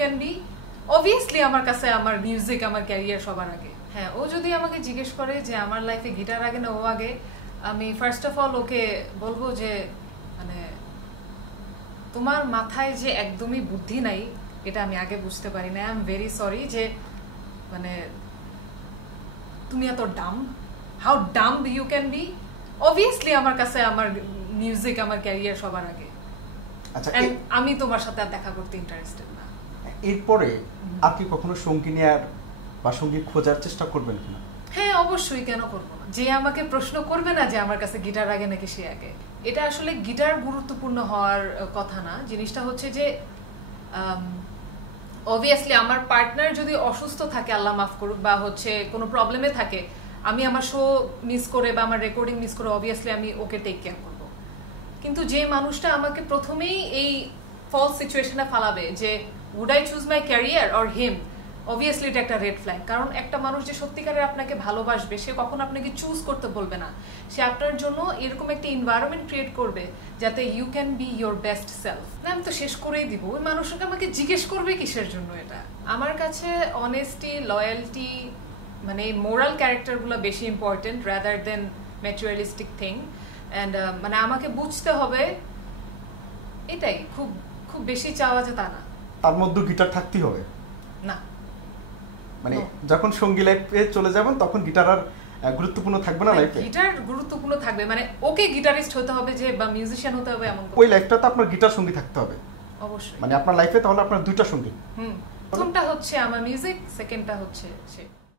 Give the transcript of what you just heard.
Can be obviously আমার কাছে আমার মিউজিক আমার ক্যারিয়ার সবার আগে। হ্যাঁ, ও যদি আমাকে জিজ্ঞেস করে যে আমার লাইফে গিটার আগে না ও আগে, আমি ফার্স্ট অফ অল ওকে বলবো যে মানে তোমার মাথায় যে একদমই বুদ্ধি নাই এটা আমি আগে বুঝতে পারি না। আই এম ভেরি সরি যে মানে তুমি এত Dam, how Dam you can B. Obviously আমার কাছে আমার মিউজিক আমার ক্যারিয়ার সবার আগে। আচ্ছা, আমি তোমার সাথে আর দেখা করতে ইন্টারেস্টেড না। এরপরে আপনি কখনো সঙ্গী নেয়ার বা সঙ্গী খোঁজার চেষ্টা করবেন কিনা? হ্যাঁ, অবশ্যই, কেন করবো না। যে আমাকে প্রশ্ন করবে না যে আমার কাছে গিটার আগে নাকি সে আগে, এটা আসলে গিটার গুরুত্বপূর্ণ হওয়ার কথা না। জিনিসটা হচ্ছে যে অবভিয়াসলি আমার পার্টনার যদি অসুস্থ থাকে, আল্লাহ মাফ করুক, বা হচ্ছে কোনো প্রবলেমে থাকে, আমি আমার শো মিস করে বা আমার রেকর্ডিং মিস করে অবভিয়াসলি আমি ওকে টেক কেয়ার করবো। কিন্তু যে মানুষটা আমাকে প্রথমেই এই ফলস সিচুয়েশনে ফালাবে যে would I choose my career or him, obviously এটা একটা রেড ফ্ল্যাগ। কারণ একটা মানুষ যে সত্যিকারের আপনাকে ভালোবাসবে সে কখনো আপনাকে চুজ করতে বলবে না। সে আপনার জন্য এরকম একটা এনভায়রনমেন্ট ক্রিয়েট করবে যাতে you can be your best self. আমি তো শেষ করেই দিব, ওই মানুষকে আমাকে জিজ্ঞেস করবে কিসের জন্য এটা। আমার কাছে অনেস্টি, লয়্যালটি, মানে মোরাল ক্যারেক্টারগুলো বেশি important rather than materialistic thing. And মানে আমাকে বুঝতে হবে, এটাই। খুব খুব বেশি চাওয়া যে তা না। তার মধ্যে গিটার থাকতেই হবে না, মানে যখন সঙ্গী লাইফে চলে যাবেন তখন গিটার আর গুরুত্বপূর্ণ থাকবে না লাইফে? গিটার গুরুত্বপূর্ণ থাকবে, মানে ওকে গিটারিস্ট হতে হবে যে বা মিউজিশিয়ান হতে হবে এমন। ওই লাইফটাতে আপনার গিটার সঙ্গী থাকতে হবে অবশ্যই। মানে আপনার লাইফে তাহলে আপনার দুইটা সঙ্গী। প্রথমটা হচ্ছে আমার মিউজিক, সেকেন্ডটা হচ্ছে সে।